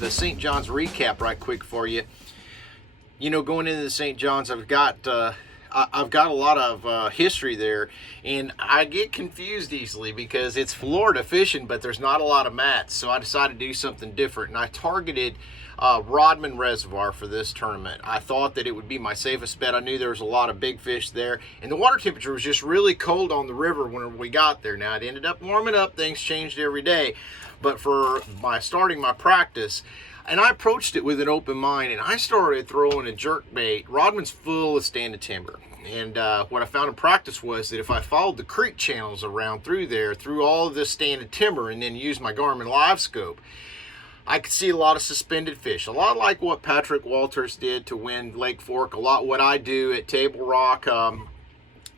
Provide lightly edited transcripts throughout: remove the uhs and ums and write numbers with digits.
the St. John's recap right quick for you. You know, going into the St. John's, I've got a lot of history there, and I get confused easily because it's Florida fishing, but there's not a lot of mats. So I decided to do something different, and I targeted Rodman Reservoir for this tournament. I thought that it would be my safest bet. I knew there was a lot of big fish there, and the water temperature was just really cold on the river when we got there. Now, it ended up warming up. Things changed every day, but for starting my practice, and I approached it with an open mind, and I started throwing a jerk bait. Rodman's full of standing timber. And what I found in practice was that if I followed the creek channels around through there, through all of this standing timber, and then used my Garmin Live Scope, I could see a lot of suspended fish. A lot like what Patrick Walters did to win Lake Fork, a lot what I do at Table Rock.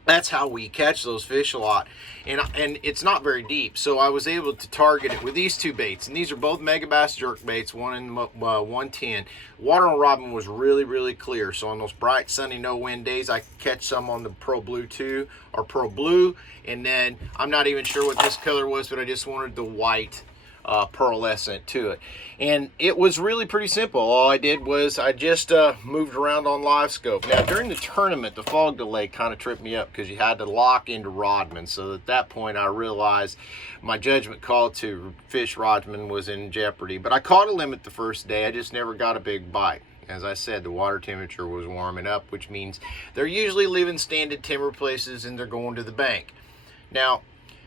That's how we catch those fish a lot, and it's not very deep, so I was able to target it with these two baits, and these are both Megabass jerk baits, one in 110. Water on Rodman was really clear, so on those bright sunny no wind days I could catch some on the Pro Blue 2 or Pro Blue, and then I'm not even sure what this color was, but I just wanted the white pearlescent to it. And it was really pretty simple. All I did was I just moved around on Live Scope. Now during the tournament, the fog delay kind of tripped me up because you had to lock into Rodman, so at that point I realized my judgment call to fish Rodman was in jeopardy. But I caught a limit the first day. I just never got a big bite. As I said, the water temperature was warming up, which means they're usually leaving standing timber places and they're going to the bank. Now,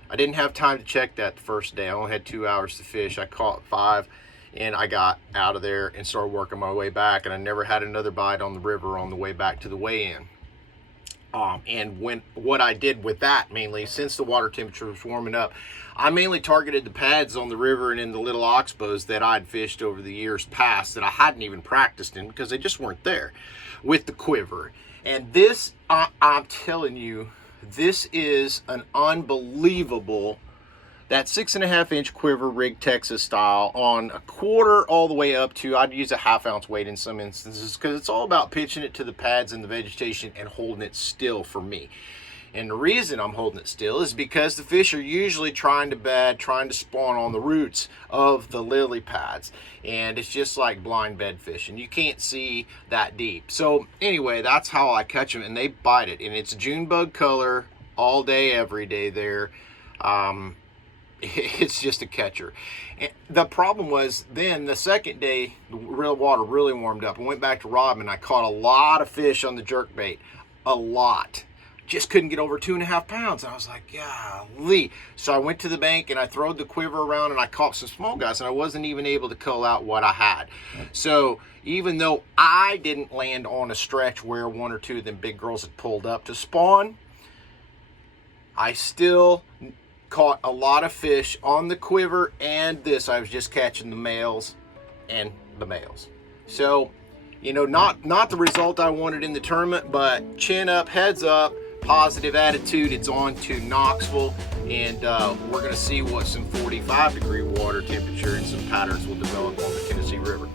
I didn't have time to check that the first day. I only had 2 hours to fish. I caught 5, and I got out of there and started working my way back, and I never had another bite on the river on the way back to the weigh-in. And what I did with that, mainly, since the water temperature was warming up, I mainly targeted the pads on the river and in the little oxbows that I'd fished over the years past that I hadn't even practiced in because they just weren't there with the quiver. And this, I'm telling you, this is an unbelievable, that 6.5 inch quiver rig Texas style on a quarter all the way up to, I'd use a 1/2 ounce weight in some instances because it's all about pitching it to the pads and the vegetation and holding it still for me. And the reason I'm holding it still is because the fish are usually trying to bed, trying to spawn on the roots of the lily pads. And it's just like blind bed fishing. You can't see that deep. So anyway, that's how I catch them, and they bite it. And it's June bug color all day, every day there. It's just a catcher. And the problem was then the second day, the real water really warmed up. I went back to Rodman. I caught a lot of fish on the jerkbait, a lot. Just couldn't get over 2.5 pounds. And I was like, golly. So I went to the bank and I throwed the quiver around and I caught some small guys, and I wasn't even able to cull out what I had. So even though I didn't land on a stretch where 1 or 2 of them big girls had pulled up to spawn, I still caught a lot of fish on the quiver, and this, I was just catching the males and the males. So, you know, not the result I wanted in the tournament, but chin up, heads up, positive attitude. It's on to Knoxville, and we're going to see what some 45-degree water temperature and some patterns will develop on the Tennessee River.